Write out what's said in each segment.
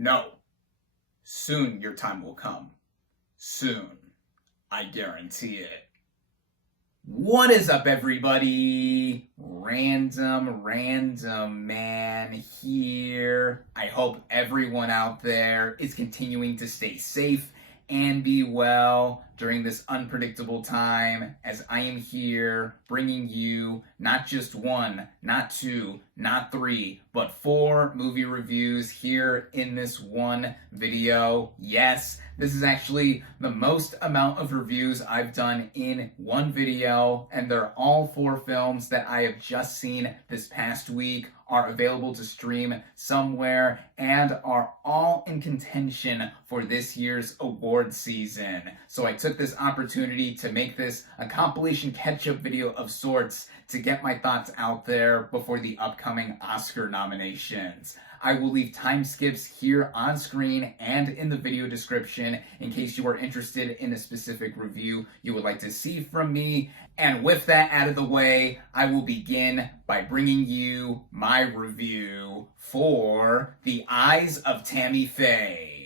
No. Soon your time will come. Soon. I guarantee it. What is up, everybody? RandomRandomMan here. I hope everyone out there is continuing to stay safe and be well during this unpredictable time, as I am here bringing you not just one, not two, not three, but 4 movie reviews here in this one video. Yes, this is actually the most amount of reviews I've done in one video, and they're all 4 films that I have just seen this past week, are available to stream somewhere, and are all in contention for this year's award season. So I took this opportunity to make this a compilation catch-up video of sorts to get my thoughts out there before the upcoming Oscar nominations. I will leave time skips here on screen and in the video description in case you are interested in a specific review you would like to see from me. And with that out of the way, I will begin by bringing you my review for The Eyes of Tammy Faye.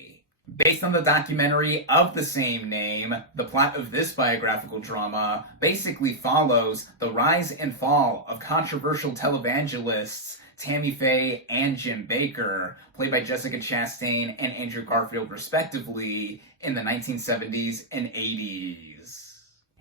Based on the documentary of the same name, the plot of this biographical drama basically follows the rise and fall of controversial televangelists Tammy Faye and Jim Bakker, played by Jessica Chastain and Andrew Garfield respectively, in the 1970s and 80s.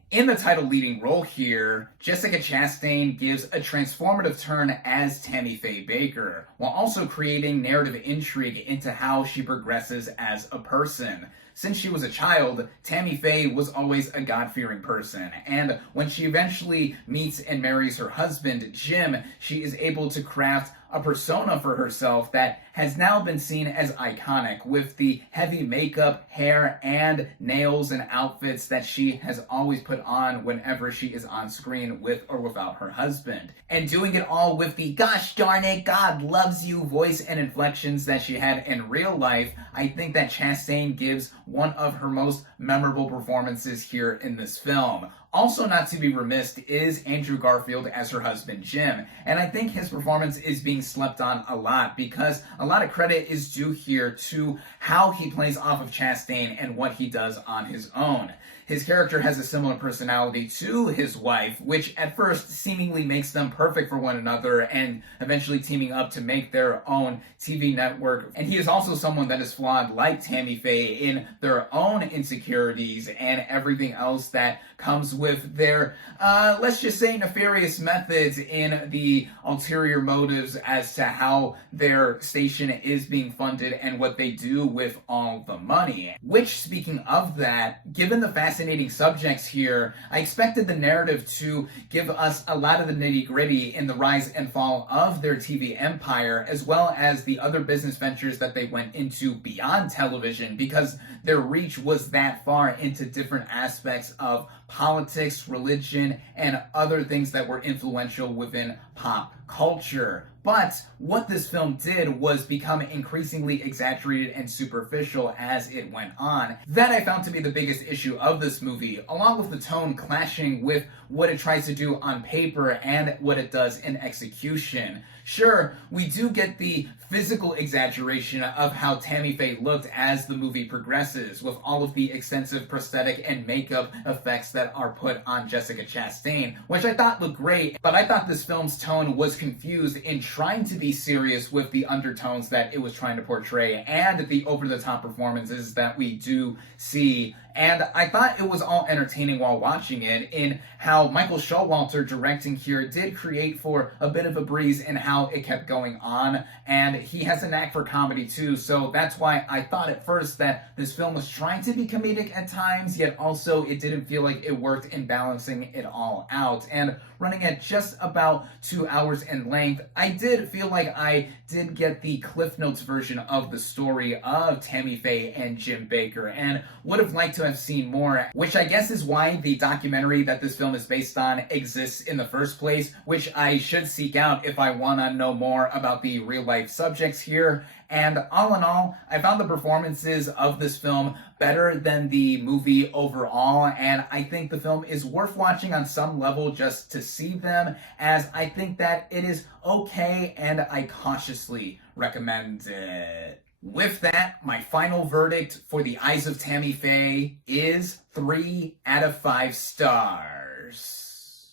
In the title leading role here, Jessica Chastain gives a transformative turn as Tammy Faye Bakker, while also creating narrative intrigue into how she progresses as a person. Since she was a child, Tammy Faye was always a God-fearing person, and when she eventually meets and marries her husband, Jim, she is able to craft a persona for herself that has now been seen as iconic, with the heavy makeup, hair, and nails and outfits that she has always put on whenever she is on screen with or without her husband. And doing it all with the "gosh darn it, God loves you" voice and inflections that she had in real life, I think that Chastain gives one of her most memorable performances here in this film. Also not to be remiss is Andrew Garfield as her husband Jim, and I think his performance is being slept on a lot because a lot of credit is due here to how he plays off of Chastain and what he does on his own. His character has a similar personality to his wife, which at first seemingly makes them perfect for one another and eventually teaming up to make their own TV network. And he is also someone that is flawed like Tammy Faye in their own insecurities and everything else that comes with their, let's just say, nefarious methods in the ulterior motives as to how their station is being funded and what they do with all the money. Which, speaking of that, given the fascinating subjects here, I expected the narrative to give us a lot of the nitty-gritty in the rise and fall of their TV empire, as well as the other business ventures that they went into beyond television, because their reach was that far into different aspects of politics, religion, and other things that were influential within pop culture. But what this film did was become increasingly exaggerated and superficial as it went on. That I found to be the biggest issue of this movie, along with the tone clashing with what it tries to do on paper and what it does in execution. Sure, we do get the physical exaggeration of how Tammy Faye looked as the movie progresses, with all of the extensive prosthetic and makeup effects that are put on Jessica Chastain, which I thought looked great, but I thought this film's tone was confused in trying to be serious with the undertones that it was trying to portray and the over-the-top performances that we do see. And I thought it was all entertaining while watching it, in how Michael Showalter directing here did create for a bit of a breeze in how it kept going on, and he has a knack for comedy too, so that's why I thought at first that this film was trying to be comedic at times, yet also it didn't feel like it worked in balancing it all out. And running at just about 2 hours in length, I did feel like I did get the Cliff Notes version of the story of Tammy Faye and Jim Bakker, and would have liked to have seen more, which I guess is why the documentary that this film is based on exists in the first place, which I should seek out if I want to know more about the real-life subjects here. And all in all, I found the performances of this film better than the movie overall, and I think the film is worth watching on some level just to see them, as I think that it is okay and I cautiously recommend it. With that, my final verdict for The Eyes of Tammy Faye is 3 out of 5 stars.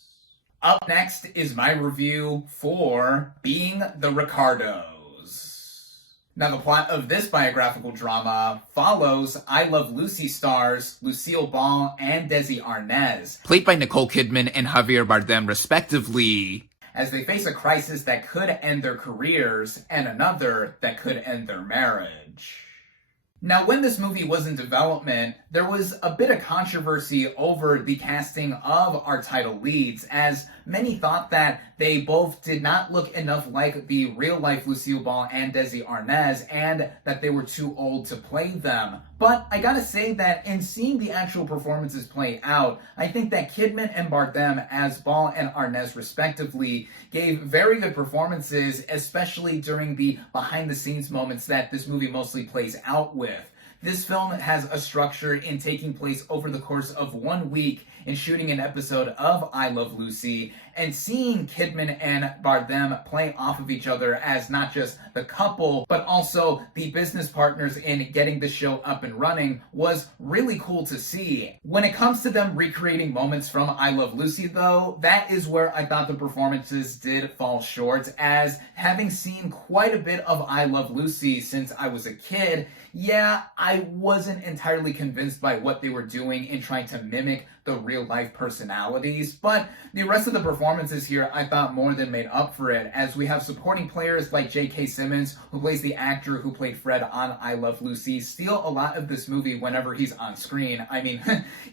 Up next is my review for Being the Ricardos. Now, the plot of this biographical drama follows I Love Lucy stars Lucille Ball and Desi Arnaz, played by Nicole Kidman and Javier Bardem respectively, as they face a crisis that could end their careers and another that could end their marriage. Now, when this movie was in development, there was a bit of controversy over the casting of our title leads, as many thought that they both did not look enough like the real-life Lucille Ball and Desi Arnaz, and that they were too old to play them. But I gotta say that in seeing the actual performances play out, I think that Kidman and Bardem as Ball and Arnaz respectively gave very good performances, especially during the behind-the-scenes moments that this movie mostly plays out with. This film has a structure in taking place over the course of 1 week in shooting an episode of I Love Lucy, and seeing Kidman and Bardem play off of each other as not just the couple, but also the business partners in getting the show up and running was really cool to see. When it comes to them recreating moments from I Love Lucy, though, that is where I thought the performances did fall short, as having seen quite a bit of I Love Lucy since I was a kid, yeah, I wasn't entirely convinced by what they were doing in trying to mimic the real-life personalities, but the rest of the performances here I thought more than made up for it, as we have supporting players like J.K. Simmons, who plays the actor who played Fred on I Love Lucy, steal a lot of this movie whenever he's on screen. I mean,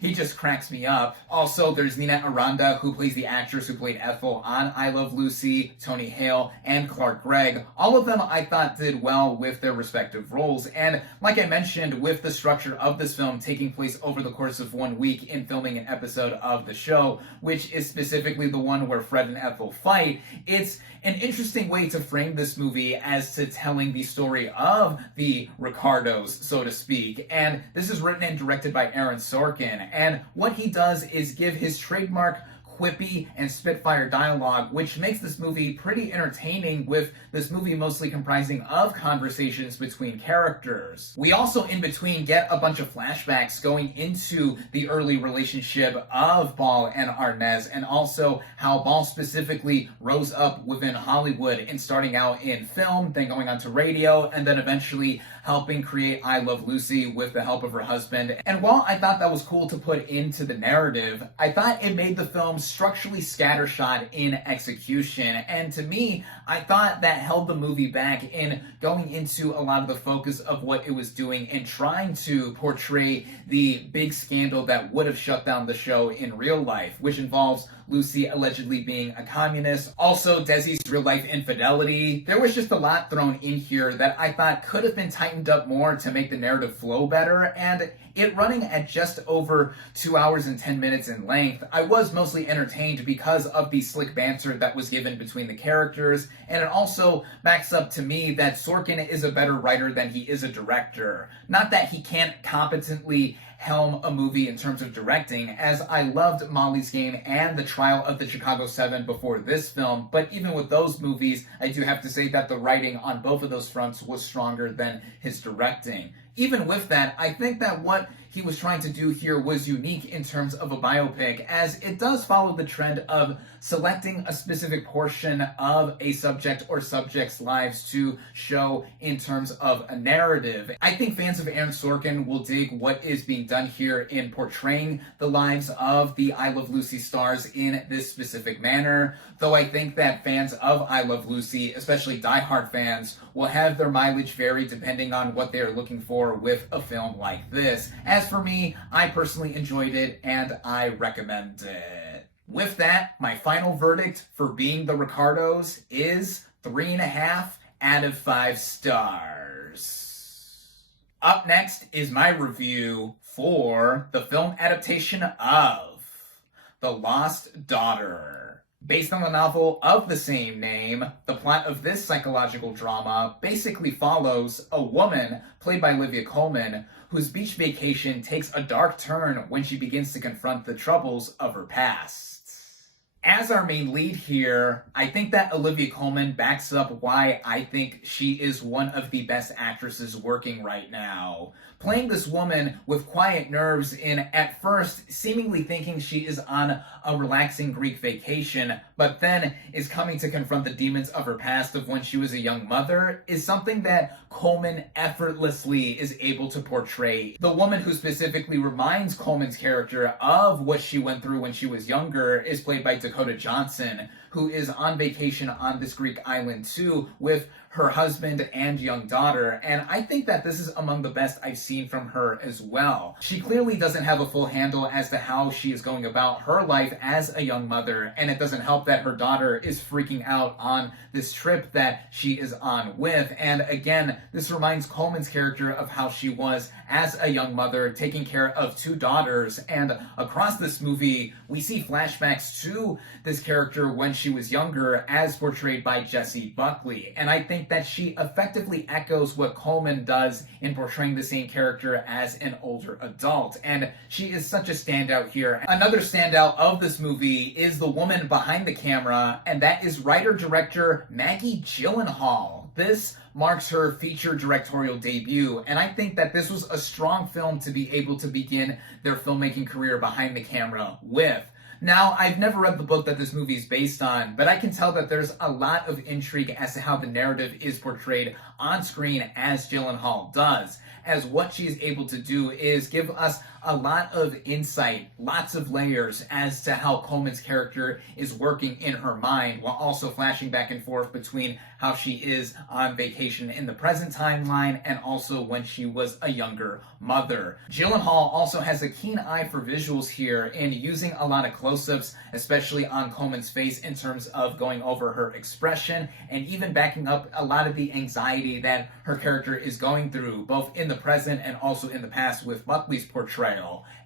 he just cracks me up. Also, there's Nina Aranda, who plays the actress who played Ethel on I Love Lucy, Tony Hale, and Clark Gregg. All of them I thought did well with their respective roles, and like I mentioned, with the structure of this film taking place over the course of 1 week in filming an episode of the show, which is specifically the one where Fred and Ethel fight, it's an interesting way to frame this movie as to telling the story of the Ricardos, so to speak. And this is written and directed by Aaron Sorkin, and what he does is give his trademark quippy and spitfire dialogue, which makes this movie pretty entertaining, with this movie mostly comprising of conversations between characters. We also, in between, get a bunch of flashbacks going into the early relationship of Ball and Arnaz, and also how Ball specifically rose up within Hollywood in starting out in film, then going on to radio, and then eventually helping create I Love Lucy with the help of her husband. And while I thought that was cool to put into the narrative, I thought it made the film structurally scattershot in execution. And to me, I thought that held the movie back in going into a lot of the focus of what it was doing and trying to portray the big scandal that would have shut down the show in real life, which involves Lucy allegedly being a communist, also Desi's real-life infidelity. There was just a lot thrown in here that I thought could have been tightened up more to make the narrative flow better, and it running at just over 2 hours and 10 minutes in length, I was mostly entertained because of the slick banter that was given between the characters, and it also backs up to me that Sorkin is a better writer than he is a director. Not that he can't competently helm a movie in terms of directing, as I loved Molly's Game and The Trial of the Chicago 7 before this film, but even with those movies, I do have to say that the writing on both of those fronts was stronger than his directing. Even with that, I think that what he was trying to do here was unique in terms of a biopic, as it does follow the trend of selecting a specific portion of a subject or subjects' lives to show in terms of a narrative. I think fans of Aaron Sorkin will dig what is being done here in portraying the lives of the I Love Lucy stars in this specific manner, though I think that fans of I Love Lucy, especially diehard fans, will have their mileage vary depending on what they are looking for with a film like this. As for me, I personally enjoyed it and I recommend it. With that, my final verdict for Being the Ricardos is 3.5 out of 5 stars. Up next is my review for the film adaptation of The Lost Daughter. Based on the novel of the same name, the plot of this psychological drama basically follows a woman, played by Olivia Colman, whose beach vacation takes a dark turn when she begins to confront the troubles of her past. As our main lead here, I think that Olivia Colman backs up why I think she is one of the best actresses working right now. Playing this woman with quiet nerves in, at first, seemingly thinking she is on a relaxing Greek vacation, but then is coming to confront the demons of her past of when she was a young mother, is something that Colman effortlessly is able to portray. The woman who specifically reminds Colman's character of what she went through when she was younger is played by Dakota Johnson, who is on vacation on this Greek island too with her husband and young daughter, and I think that this is among the best I've seen from her as well. She clearly doesn't have a full handle as to how she is going about her life as a young mother, and it doesn't help that her daughter is freaking out on this trip that she is on with, and again, this reminds Colman's character of how she was as a young mother, taking care of two daughters, and across this movie, we see flashbacks to this character when she was younger, as portrayed by Jessie Buckley, and I think that she effectively echoes what Colman does in portraying the same character as an older adult, and she is such a standout here. Another standout of this movie is the woman behind the camera, and that is writer-director Maggie Gyllenhaal. This marks her feature directorial debut, and I think that this was a strong film to be able to begin their filmmaking career behind the camera with. Now, I've never read the book that this movie is based on, but I can tell that there's a lot of intrigue as to how the narrative is portrayed on screen as Gyllenhaal does, as what she is able to do is give us a lot of insight, lots of layers as to how Colman's character is working in her mind, while also flashing back and forth between how she is on vacation in the present timeline and also when she was a younger mother. Gyllenhaal also has a keen eye for visuals here in using a lot of close-ups, especially on Colman's face in terms of going over her expression and even backing up a lot of the anxiety that her character is going through, both in the present and also in the past with Buckley's portrayal.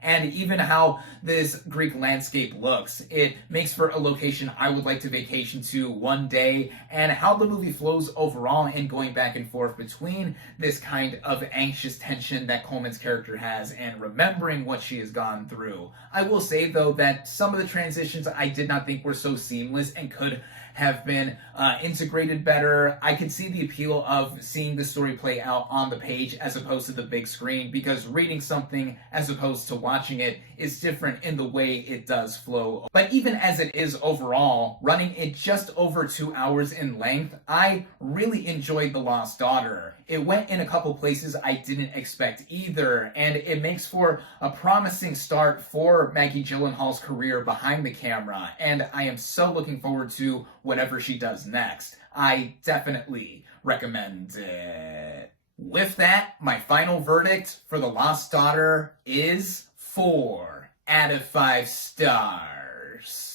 And even how this Greek landscape looks. It makes for a location I would like to vacation to one day, and how the movie flows overall in going back and forth between this kind of anxious tension that Colman's character has and remembering what she has gone through. I will say, though, that some of the transitions I did not think were so seamless and could have been integrated better. I could see the appeal of seeing the story play out on the page as opposed to the big screen, because reading something as opposed to watching it is different in the way it does flow. But even as it is overall, running it just over 2 hours in length, I really enjoyed The Lost Daughter. It went in a couple places I didn't expect either, and it makes for a promising start for Maggie Gyllenhaal's career behind the camera, and I am so looking forward to whatever she does next. I definitely recommend it. With that, my final verdict for The Lost Daughter is 4 out of 5 stars.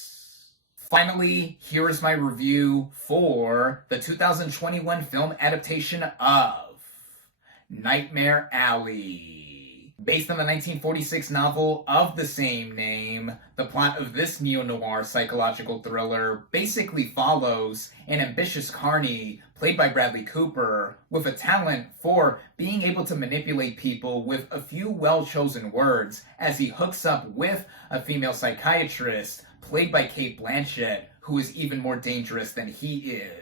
Finally, here is my review for the 2021 film adaptation of Nightmare Alley. Based on the 1946 novel of the same name, the plot of this neo-noir psychological thriller basically follows an ambitious carny, played by Bradley Cooper, with a talent for being able to manipulate people with a few well-chosen words, as he hooks up with a female psychiatrist, played by Cate Blanchett, who is even more dangerous than he is.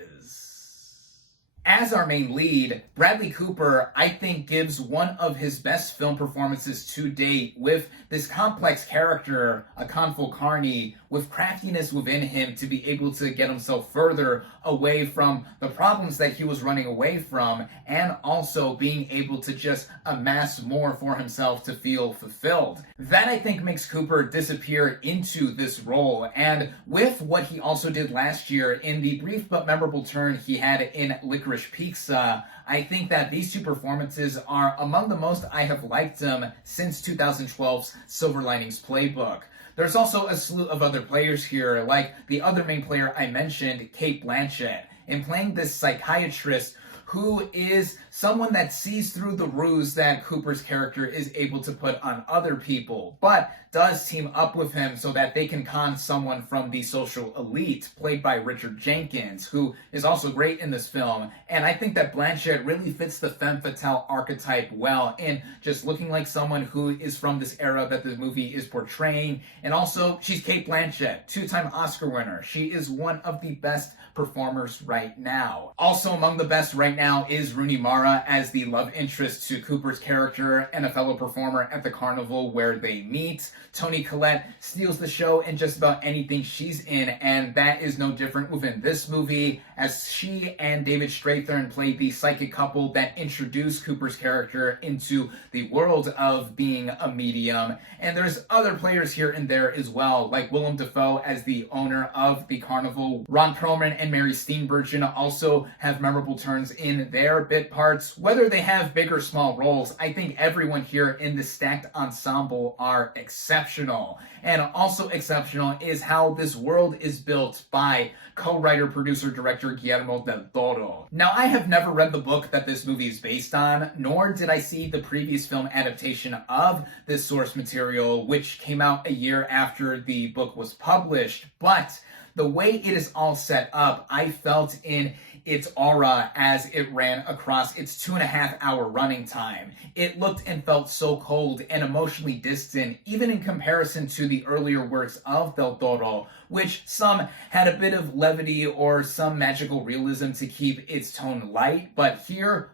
As our main lead, Bradley Cooper, I think, gives one of his best film performances to date with this complex character, a conful carny, with craftiness within him to be able to get himself further away from the problems that he was running away from, and also being able to just amass more for himself to feel fulfilled. That, I think, makes Cooper disappear into this role, and with what he also did last year in the brief but memorable turn he had in Licorice Pizza, I think that these two performances are among the most I have liked them since 2012's Silver Linings Playbook. There's also a slew of other players here, like the other main player I mentioned, Cate Blanchett, in playing this psychiatrist who is someone that sees through the ruse that Cooper's character is able to put on other people, but does team up with him so that they can con someone from the social elite, played by Richard Jenkins, who is also great in this film. And I think that Blanchett really fits the femme fatale archetype well in just looking like someone who is from this era that the movie is portraying. And also, she's Cate Blanchett, two-time Oscar winner. She is one of the best performers right now. Also among the best right now is Rooney Mara as the love interest to Cooper's character and a fellow performer at the carnival where they meet. Toni Collette steals the show in just about anything she's in, and that is no different within this movie, as she and David Strathairn play the psychic couple that introduce Cooper's character into the world of being a medium. And there's other players here and there as well, like Willem Dafoe as the owner of the carnival. Ron Perlman and Mary Steenburgen also have memorable turns in their bit parts. Whether they have big or small roles, I think everyone here in this stacked ensemble are exceptional. And also exceptional is how this world is built by co-writer, producer, director Guillermo del Toro. Now, I have never read the book that this movie is based on, nor did I see the previous film adaptation of this source material, which came out a year after the book was published. But the way it is all set up, I felt in its aura as it ran across its 2.5-hour running time. It looked and felt so cold and emotionally distant, even in comparison to the earlier works of Del Toro, which some had a bit of levity or some magical realism to keep its tone light. But here,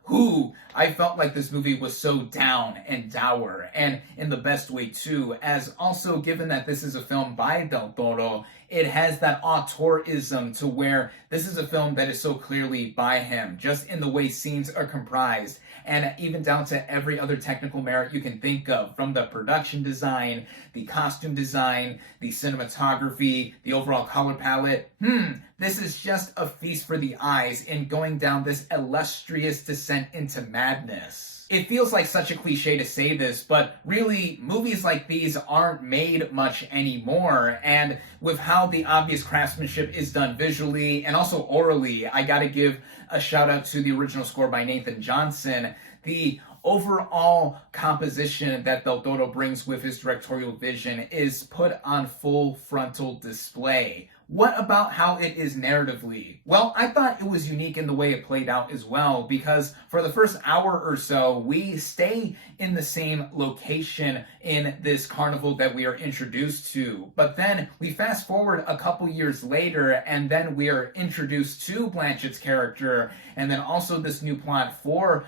I felt like this movie was so down and dour, and in the best way too, as also given that this is a film by Del Toro, it has that auteurism to where this is a film that is so clearly by him, just in the way scenes are comprised, and even down to every other technical merit you can think of, from the production design, the costume design, the cinematography, the overall color palette. This is just a feast for the eyes in going down this illustrious descent into madness. It feels like such a cliche to say this, but really, movies like these aren't made much anymore, and with how the obvious craftsmanship is done visually and also orally, I gotta give a shout out to the original score by Nathan Johnson. The overall composition that Del Toro brings with his directorial vision is put on full frontal display. What about how it is narratively? Well, I thought it was unique in the way it played out as well, because for the first hour or so, we stay in the same location in this carnival that we are introduced to. But then we fast forward a couple years later, and then we are introduced to Blanchett's character, and then also this new plot for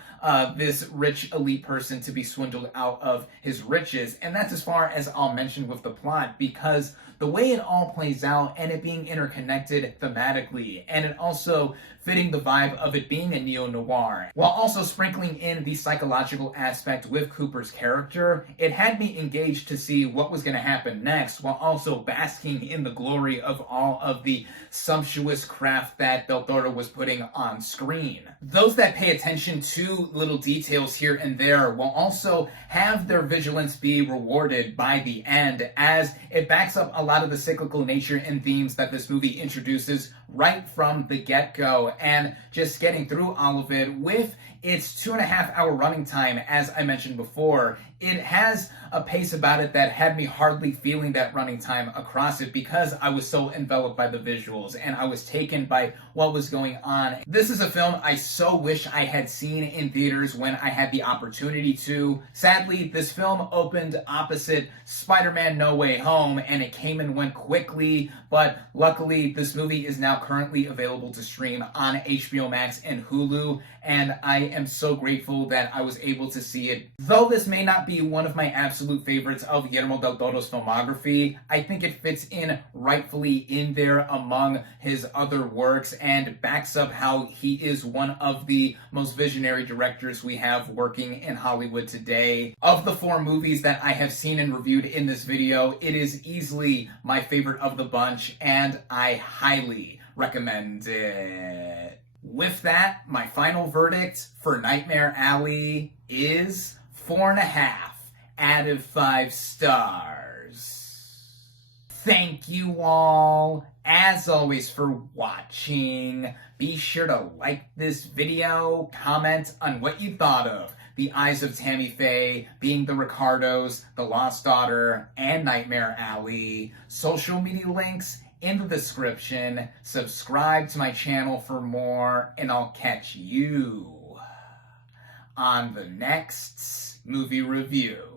this rich elite person to be swindled out of his riches. And that's as far as I'll mention with the plot, because the way it all plays out and it being interconnected thematically, and it also fitting the vibe of it being a neo-noir, while also sprinkling in the psychological aspect with Cooper's character, it had me engaged to see what was going to happen next, while also basking in the glory of all of the sumptuous craft that Del Toro was putting on screen. Those that pay attention to little details here and there will also have their vigilance be rewarded by the end, as it backs up a lot of the cyclical nature and themes that this movie introduces right from the get-go, and just getting through all of it with its 2.5-hour running time. As I mentioned before, it has a pace about it that had me hardly feeling that running time across it, because I was so enveloped by the visuals and I was taken by what was going on. This is a film I so wish I had seen in theaters when I had the opportunity to. Sadly, this film opened opposite Spider-Man No Way Home, and it came and went quickly, but luckily this movie is now currently available to stream on HBO Max and Hulu, and I am so grateful that I was able to see it. Though this may not be one of my absolute favorites of Guillermo del Toro's filmography, I think it fits in rightfully in there among his other works, and backs up how he is one of the most visionary directors we have working in Hollywood today. Of the 4 movies that I have seen and reviewed in this video, it is easily my favorite of the bunch, and I highly recommend it. With that, my final verdict for Nightmare Alley is 4.5 out of 5 stars. Thank you all, as always, for watching. Be sure to like this video, comment on what you thought of The Eyes of Tammy Faye, being the Ricardos, The Lost Daughter, and Nightmare Alley. Social media links in the description. Subscribe to my channel for more, and I'll catch you on the next movie review.